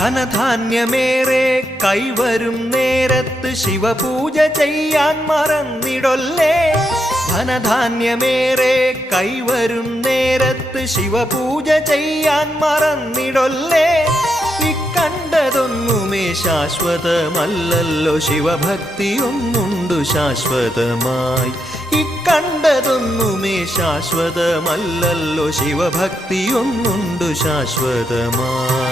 ധനധാന്യമേറെ കൈവരും നേരത്ത് ശിവപൂജ ചെയ്യാൻ മറന്നിടൊല്ലേ. ധനധാന്യമേറെ കൈവരും നേരത്ത് ശിവപൂജ ചെയ്യാൻ മറന്നിടൊല്ലേ. ഇക്കണ്ടതൊന്നുമേ ശാശ്വതമല്ലല്ലോ, ശിവഭക്തിയൊന്നുണ്ടു ശാശ്വതമായി. ഇക്കണ്ടതൊന്നുമേ ശാശ്വതമല്ലല്ലോ, ശിവഭക്തിയൊന്നുണ്ടു ശാശ്വതമായി.